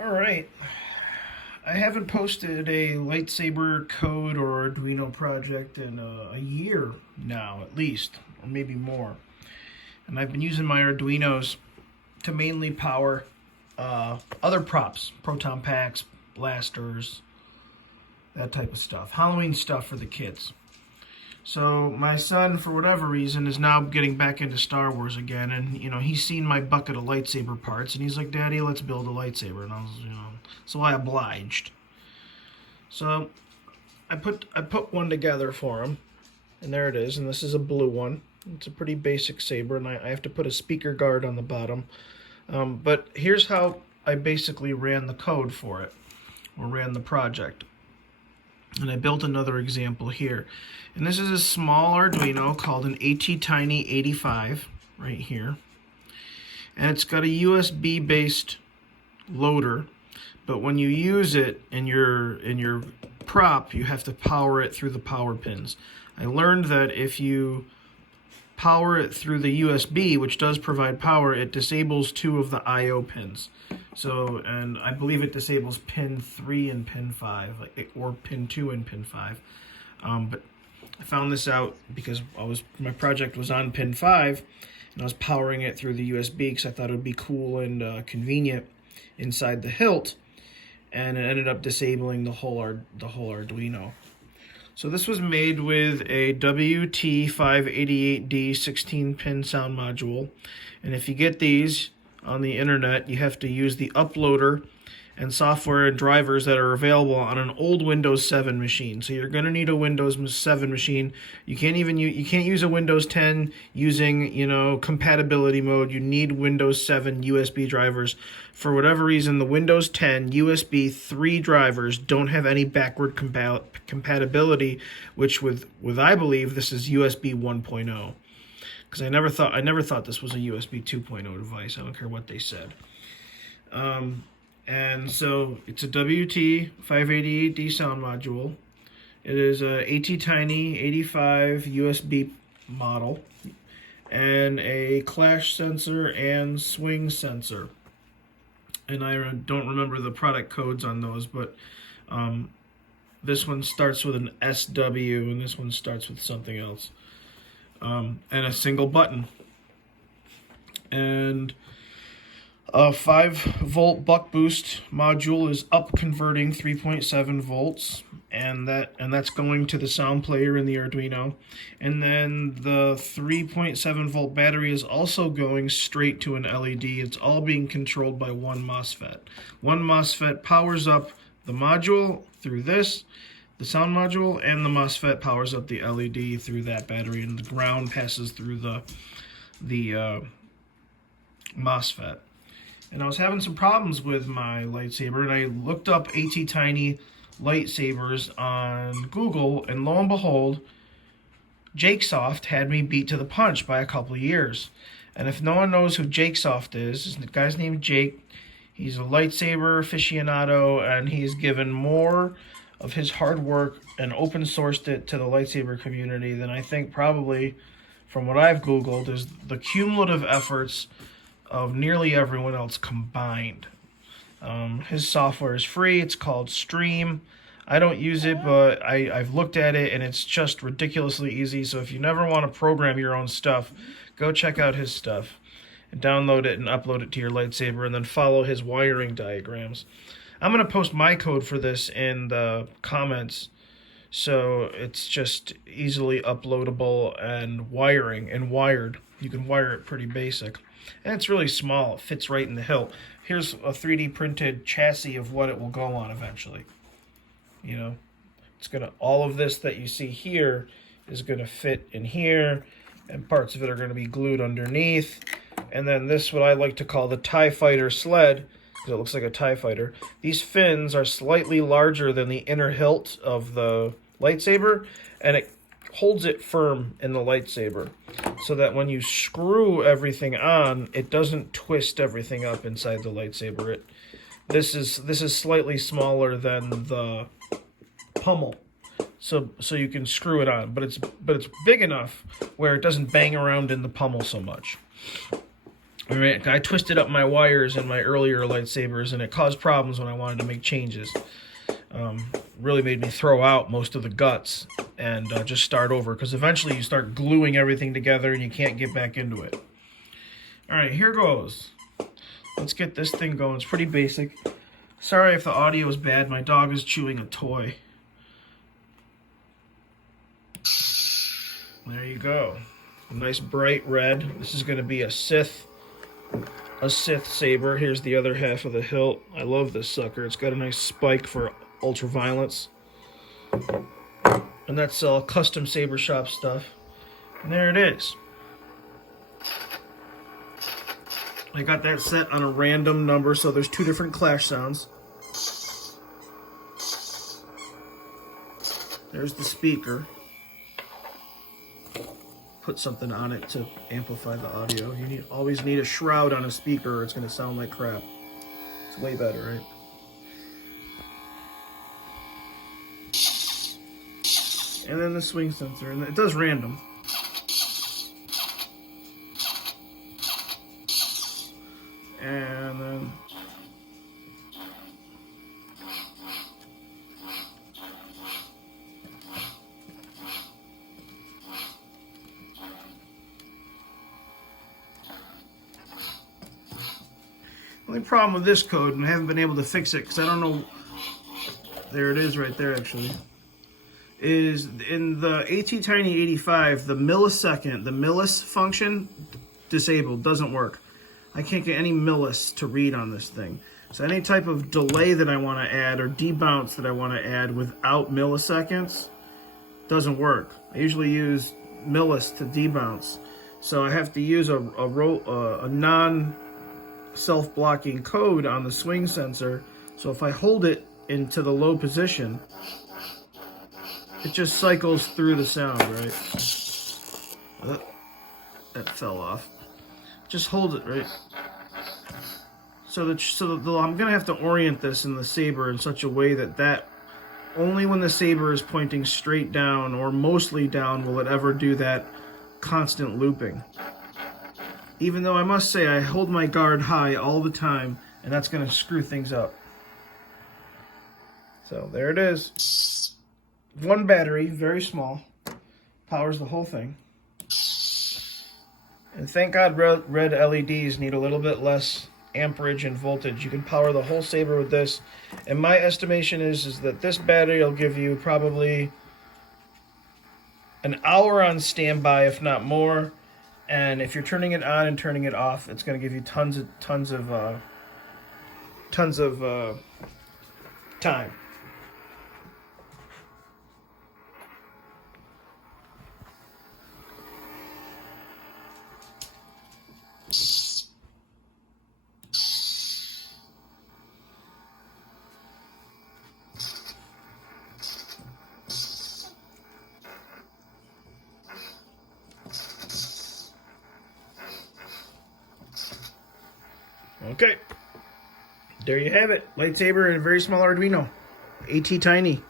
Alright, I haven't posted a lightsaber code or Arduino project in a year now, at least, or maybe more. And I've been using my Arduinos to mainly power other props, proton packs, blasters, that type of stuff. Halloween stuff for the kids. So my son, for whatever reason, is now getting back into Star Wars again, and he's seen my bucket of lightsaber parts, and he's like, "Daddy, let's build a lightsaber." And I was, so I obliged. So I put one together for him, and there it is. And this is a blue one. It's a pretty basic saber, and I have to put a speaker guard on the bottom. But here's how I basically ran the code for it, or ran the project. And I built another example here. And this is a small Arduino called an ATTiny85 right here. And it's got a USB-based loader, but when you use it in your prop, you have to power it through the power pins. I learned that if you power it through the USB, which does provide power, it disables 2 of the I/O pins. So, and I believe it disables pin 3 and pin 5, or pin 2 and pin 5. But I found this out because my project was on pin 5, and I was powering it through the USB because I thought it would be cool and convenient inside the hilt, and it ended up disabling the whole Arduino. So this was made with a WT588D 16-pin sound module, and if you get these on the internet, you have to use the uploader and software and drivers that are available on an old Windows 7 machine. So you're going to need a Windows 7 machine. You can't use a Windows 10 using, compatibility mode. You need Windows 7 USB drivers. For whatever reason, the Windows 10 USB 3 drivers don't have any backward compatibility, which with I believe this is USB 1.0. Because I never thought this was a USB 2.0 device. I don't care what they said. And so it's a WT588D sound module. It is a ATTiny85 USB model, and a clash sensor and swing sensor. And I don't remember the product codes on those, but this one starts with an SW, and this one starts with something else. And a single button. And a 5-volt buck boost module is up converting 3.7 volts, and that's going to the sound player in the Arduino. And then the 3.7 volt battery is also going straight to an LED. It's all being controlled by one MOSFET. One MOSFET powers up the module through this, the sound module, and the MOSFET powers up the LED through that battery, and the ground passes through the MOSFET. And I was having some problems with my lightsaber, and I looked up ATTiny lightsabers on Google, and lo and behold, Jakesoft had me beat to the punch by a couple of years. And if no one knows who Jakesoft is, the guy's named Jake. He's a lightsaber aficionado, and he's given more of his hard work and open sourced it to the lightsaber community than I think probably, from what I've Googled, is the cumulative efforts of nearly everyone else combined. His software is free. It's called Stream. I don't use it, but I've looked at it, and it's just ridiculously easy. So if you never want to program your own stuff, go check out his stuff and download it and upload it to your lightsaber, and then follow his wiring diagrams. I'm going to post my code for this in the comments, so it's just easily uploadable and wired. You can wire it pretty basic. And it's really small. It fits right in the hilt. Here's a 3D printed chassis of what it will go on eventually. It's all of this that you see here is gonna fit in here, and parts of it are gonna be glued underneath. And then this, what I like to call the TIE Fighter sled, because it looks like a TIE Fighter. These fins are slightly larger than the inner hilt of the lightsaber, and it holds it firm in the lightsaber, so that when you screw everything on, it doesn't twist everything up inside the lightsaber. This is slightly smaller than the pommel, so you can screw it on, but it's big enough where it doesn't bang around in the pommel so much. All right, I twisted up my wires in my earlier lightsabers, and it caused problems when I wanted to make changes. Really made me throw out most of the guts and just start over, because eventually you start gluing everything together and you can't get back into it. All right, here goes. Let's get this thing going. It's pretty basic. Sorry if the audio is bad. My dog is chewing a toy. There you go. A nice bright red. This is going to be a Sith saber. Here's the other half of the hilt. I love this sucker. It's got a nice spike for ultraviolence. And that's all custom saber shop stuff. And there it is. I got that set on a random number, so there's 2 different clash sounds. There's the speaker. Put something on it to amplify the audio. You always need a shroud on a speaker or it's going to sound like crap. It's way better, right? And then the swing sensor, and it does random. And then the only problem with this code, and I haven't been able to fix it because I don't know, there it is right there actually, is in the ATTiny85, the millisecond, the millis function disabled, doesn't work. I can't get any millis to read on this thing. So any type of delay that I want to add or debounce that I want to add without milliseconds doesn't work. I usually use millis to debounce. So I have to use a non-self-blocking code on the swing sensor. So if I hold it into the low position, it just cycles through the sound, right? That fell off. Just hold it, right? So I'm gonna have to orient this in the saber in such a way that only when the saber is pointing straight down or mostly down will it ever do that constant looping. Even though I must say I hold my guard high all the time, and that's gonna screw things up. So there it is. 1 battery, very small, powers the whole thing. And thank God red LEDs need a little bit less amperage and voltage. You can power the whole saber with this. And my estimation is that this battery will give you probably an hour on standby, if not more. And if you're turning it on and turning it off, it's going to give you tons of time. Okay, there you have it. Lightsaber and a very small Arduino. ATTiny.